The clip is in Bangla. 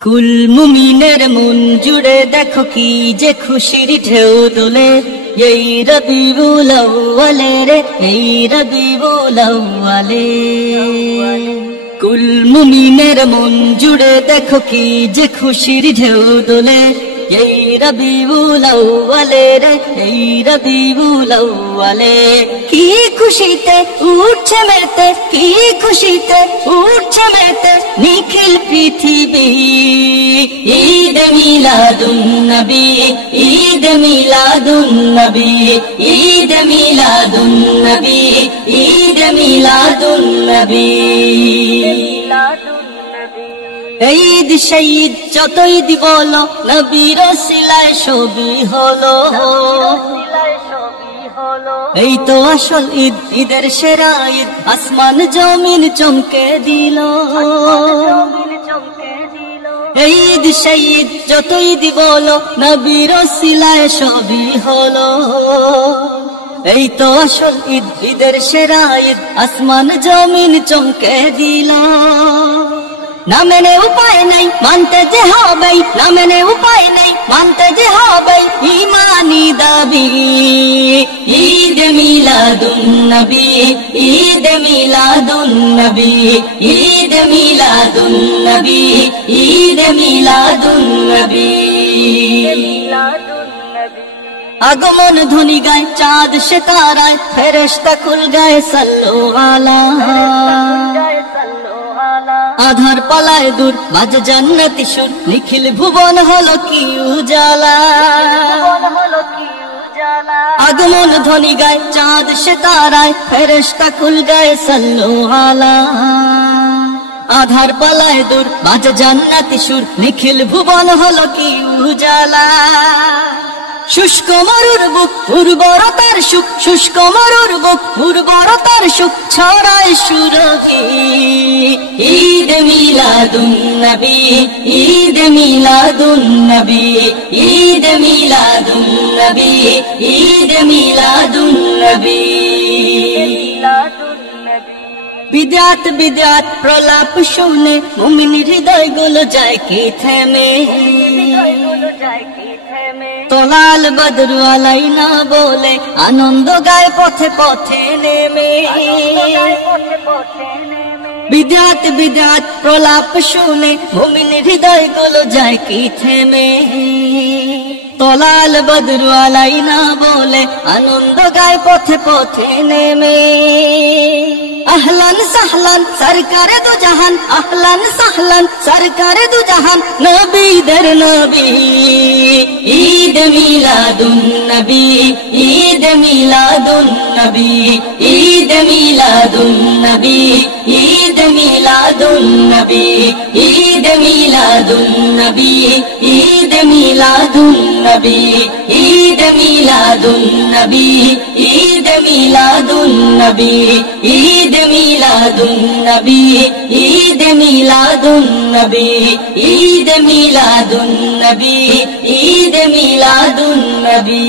কুল মুমিনের মন জুড়ে দেখো কি যে খুশির ঢেউ দোলে এই রবিউল আউয়ালে রে এই রবিউল আউয়ালে। কুল মুমিনের মন জুড়ে দেখো কি যে খুশির ঢেউ দোলে এই রবিউল আউয়ালে রে এই রবিউল আউয়ালে। কি খুশিতে উঠছে মেতে কি খুশিতে উঠছে মেতে নিখিল পৃথিবী। ঈদ মিলাদুন নবী ঈদ মিলাদুন নবী ঈদ মিলাদুন নবী ঈদ মিলাদুন নবী। ঈদ শহীদ যতই দি বলো নবীর সিলায় ছবি হলো। এই তো আসল ঈদ ঈদের সেরা ঈদ আসমান জমিন চমকে দিল। ঈদ শহীদ যতই দি বলো নবীর সিলায় ছবি হলো। এই তো আসল ঈদ ঈদের সেরা ঈদ আসমান জমিন চমকে দিল। না মেনে উপায় নাই মানতে যে হবে না মেনে উপায় নাই মানতে যে হবে ঈমানি দাবি। ঈদ মিলাদুন নবী ঈদ মিলাদুন নবী ঈদ মিলাদুন নবী ঈদ মিলাদুন নবী। আগমন ধ্বনি গায় চাঁদ সে তারায় ফেরেশতা কুল গায় সাল্লু আলা। আধার পালায় দূর বাজে জান্নাতি সুর নিখিল ভুবন হলো কি উজালা। আগমন ধ্বনি গায় চাঁদ সে তারায় ফেরেশতা কুল গায় সাল্লু আলা। আধার পালায় দূর বাজে জান্নাতি সুর নিখিল ভুবন হলো কি উজালা। শুষ্ক মরুর বুক উর্বরতার সুখ শুষ্ক মরুর বুক উর্বরতার সুখ ছড়ায় সুরভি। ঈদ মিলাদুন নবী ঈদ মিলাদুন নবী ঈদ মিলাদুন নবী ঈদ মিলাদুন নবী। বিদাত বিদাত প্রলাপ শুনে মুমিন হৃদয় গুলো যায় কি থেমে। তোলাল বদরু আলাইনা বলে আনন্দ গায় পথে পথে নেমে। বিদাত বিদাত প্রলাপ শুনে মুমিন হৃদয় গুলো যায় কি থেমে। তোলাল বদরু আলাইনা বলে আনন্দ গায় পথে পথে নেমে। আহলান সাহলান সরকারে দু জাহান আহলান সাহলান সরকারে দু জাহান নবীদের নবী। ঈদ মিলাদুন নবী ঈদ মিলাদুন নবী ঈদ মিলাদুন নবী ঈদ মিলাদুন নবী ঈদ মিলাদুন নবী ঈদ মিলাদুন নবী ঈদ মিলাদুন নবী ঈদ মিলাদুন নবী ঈদ মিলাদুন নবী ঈদ মিলাদুন নবী ঈদ মিলাদুন নবী ঈদ মিলাদুন নবী।